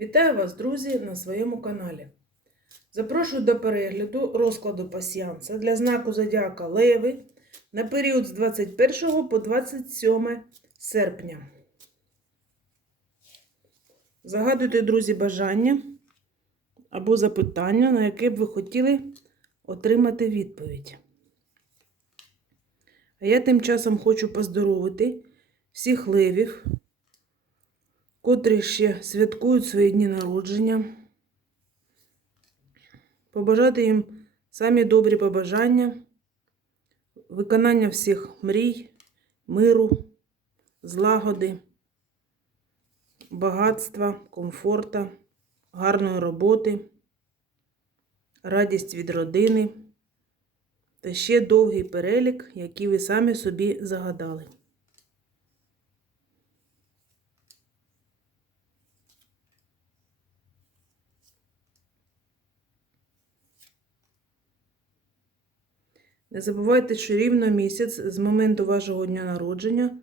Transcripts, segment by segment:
Вітаю вас, друзі, на своєму каналі. Запрошую до перегляду розкладу пасіянса для знаку Зодіака Леви на період з 21 по 27 серпня. Загадуйте, друзі, бажання або запитання, на яке б ви хотіли отримати відповідь. А я тим часом хочу поздоровити всіх левів, котрі ще святкують свої дні народження, побажати їм самі добрі побажання, виконання всіх мрій, миру, злагоди, багатства, комфорта, гарної роботи, радість від родини та ще довгий перелік, який ви самі собі загадали. Не забувайте, що рівно місяць з моменту вашого дня народження.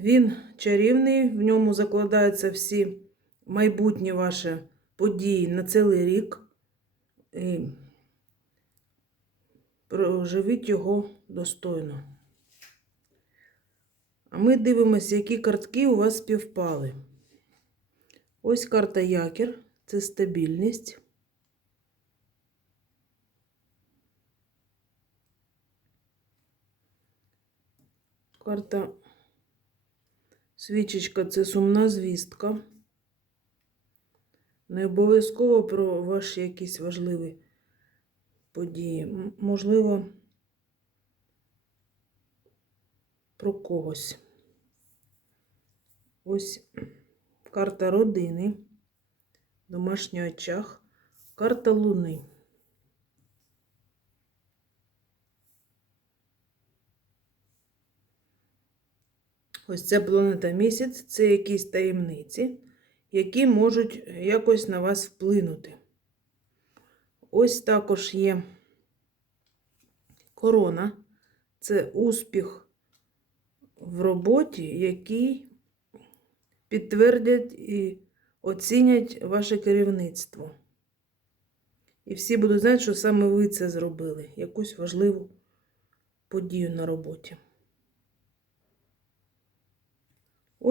Він чарівний, в ньому закладаються всі майбутні ваші події на цілий рік. І проживіть його достойно. А ми дивимося, які картки у вас співпали. Ось карта Якір це стабільність. Карта свічечка це сумна звістка. Не обов'язково про ваші якісь важливі події. Можливо, про когось. Ось карта родини, домашній очаг, карта луни. Ось ця планета місяць це якісь таємниці, які можуть якось на вас вплинути. Ось також є корона, це успіх в роботі, який підтвердять і оцінять ваше керівництво. І всі будуть знати, що саме ви це зробили, якусь важливу подію на роботі.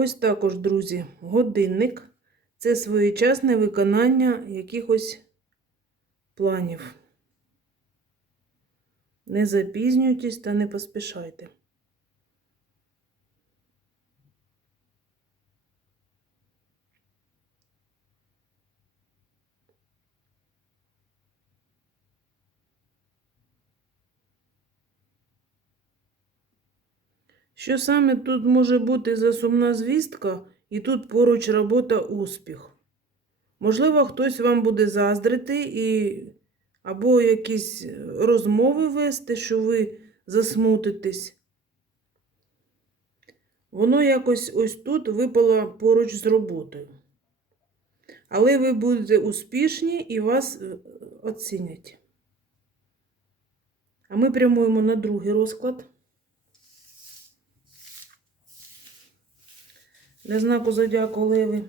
Ось також, друзі, годинник це своєчасне виконання якихось планів. Не запізнюйтесь та не поспішайте. Що саме тут може бути за сумна звістка, і тут поруч робота успіх. Можливо, хтось вам буде заздрити і або якісь розмови вести, що ви засмутитесь. Воно якось ось тут випало поруч з роботою. Але ви будете успішні і вас е, оцінять. А ми прямуємо на другий розклад. Для знаку зодіаку Леви.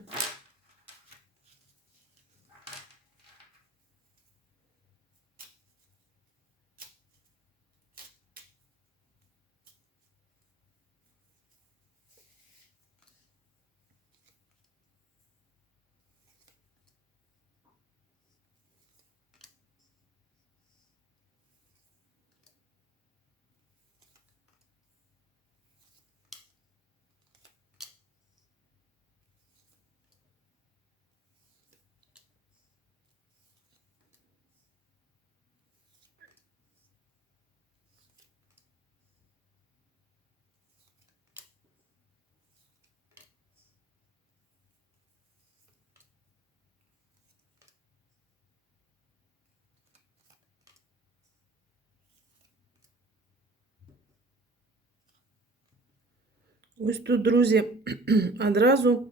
Ось тут, друзі, одразу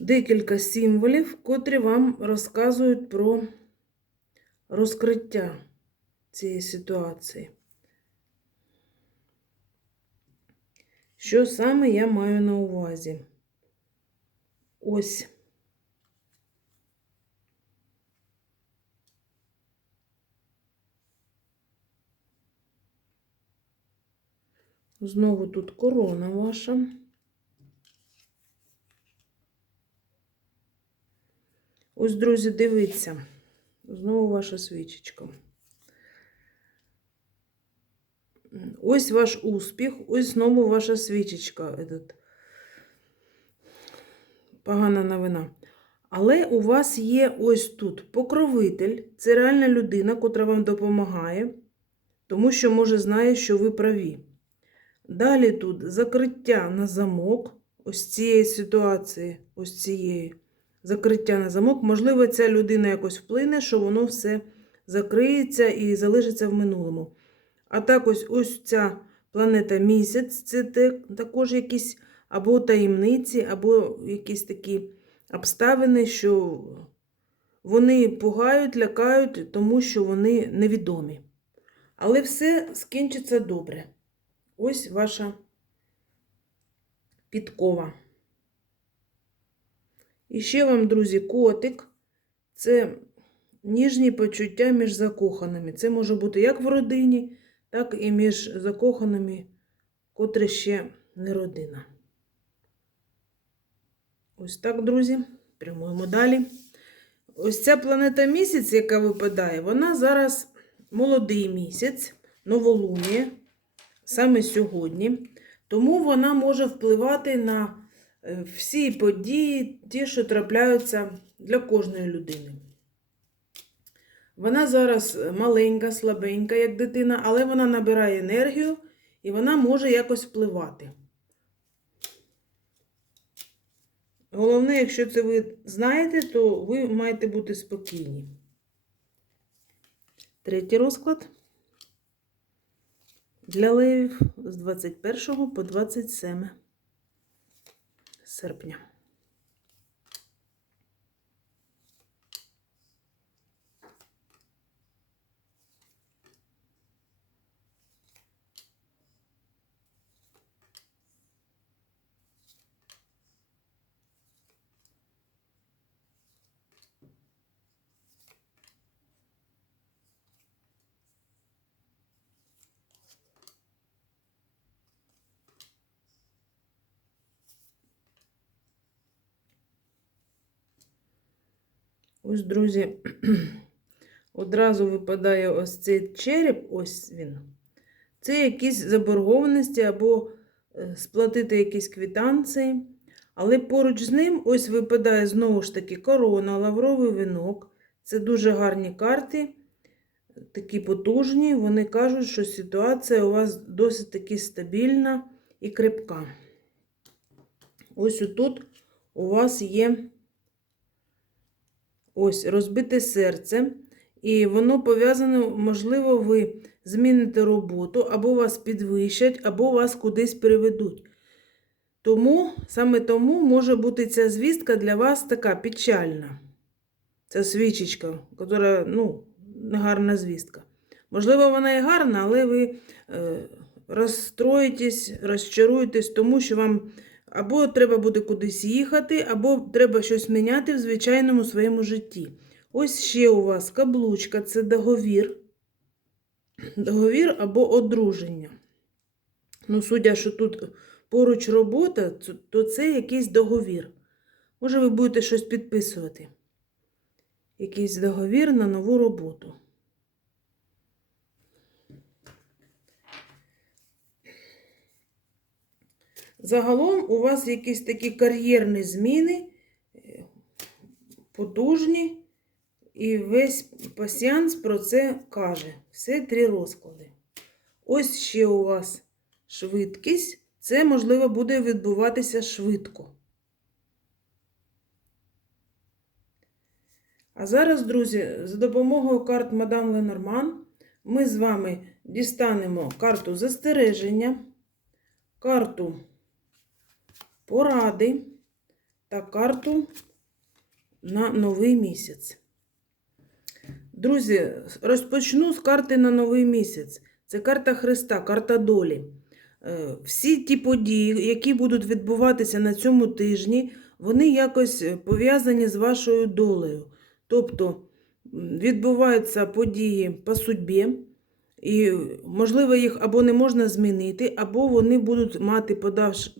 декілька символів, котрі вам розказують про розкриття цієї ситуації. Що саме я маю на увазі? Ось. Знову тут корона ваша. Ось, друзі, дивіться. Знову ваша свічечка. Ось ваш успіх, ось знову ваша свічечка. Этот. Погана новина. Але у вас є ось тут покровитель. Це реальна людина, котра вам допомагає, тому що, може, знає, що ви праві. Далі тут закриття на замок ось цієї ситуації, ось цієї закриття на замок. Можливо, ця людина якось вплине, що воно все закриється і залишиться в минулому. А так ось ось ця планета місяць, це також якісь або таємниці, або якісь такі обставини, що вони пугають, лякають, тому що вони невідомі. Але все скінчиться добре. Ось ваша підкова. І ще вам, друзі, котик. Це ніжні почуття між закоханими. Це може бути як в родині, так і між закоханими, котрі ще не родина. Ось так, друзі. Прямуємо далі. Ось ця планета місяць, яка випадає, вона зараз молодий місяць, новолуння, саме сьогодні. Тому вона може впливати на е, всі події, ті, що трапляються для кожної людини. Вона зараз маленька, слабенька, як дитина, але вона набирає енергію і вона може якось впливати. Головне, якщо це ви знаєте, то ви маєте бути спокійні. Третій розклад для левів з 21 по 27 серпня. Ось, друзі, одразу випадає ось цей череп, ось він. Це якісь заборгованості або е, сплатити якісь квитанції. Але поруч з ним ось випадає знову ж таки корона, лавровий вінок. Це дуже гарні карти, такі потужні. Вони кажуть, що ситуація у вас досить таки стабільна і крепка. Ось тут у вас є ось розбите серце, і воно пов'язане, можливо, ви зміните роботу, або вас підвищать, або вас кудись переведуть. Тому, саме тому може бути ця звістка для вас така печальна. Ця свічечка, яка, ну, негарна звістка. Можливо, вона і гарна, але ви е, розстроїтесь, розчаруєтесь, тому що вам або треба буде кудись їхати, або треба щось міняти в звичайному своєму житті. Ось ще у вас каблучка це договір. Договір або одруження. Ну, судя, що тут поруч робота, то це якийсь договір. Може, ви будете щось підписувати. Якийсь договір на нову роботу. Загалом у вас якісь такі кар'єрні зміни, е, потужні, і весь пасіанс про це каже. Все три розклади. Ось ще у вас швидкість. Це, можливо, буде відбуватися швидко. А зараз, друзі, за допомогою карт Мадам Ленорман ми з вами дістанемо карту застереження, карту поради та карту на новий місяць. Друзі, розпочну з карти на новий місяць. Це карта Христа, карта долі. Е, Всі ті події, які будуть відбуватися на цьому тижні, вони якось пов'язані з вашою долею. Тобто відбуваються події по судьбі, і, можливо, їх або не можна змінити, або вони будуть мати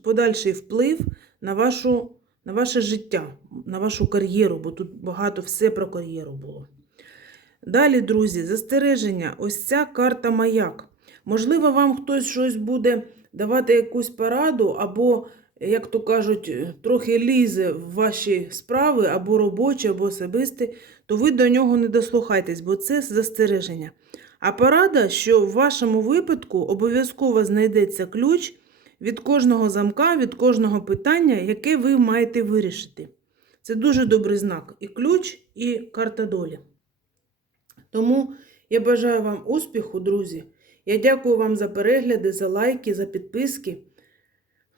подальший вплив на, вашу, на ваше життя, на вашу кар'єру, бо тут багато все про кар'єру було. Далі, друзі, застереження. Ось ця карта маяк. Можливо, вам хтось щось буде давати якусь пораду, або, як то кажуть, трохи лізе в ваші справи, або робочі, або особисті, то ви до нього не дослухайтесь, бо це застереження. А порада, що в вашому випадку обов'язково знайдеться ключ від кожного замка, від кожного питання, яке ви маєте вирішити. Це дуже добрий знак. І ключ, і карта долі. Тому я бажаю вам успіху, друзі. Я дякую вам за перегляди, за лайки, за підписки.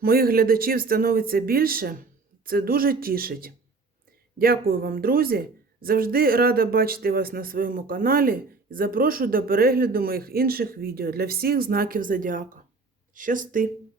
Моїх глядачів становиться більше. Це дуже тішить. Дякую вам, друзі. Завжди рада бачити вас на своєму каналі і запрошую до перегляду моїх інших відео для всіх знаків зодіака. Щасти!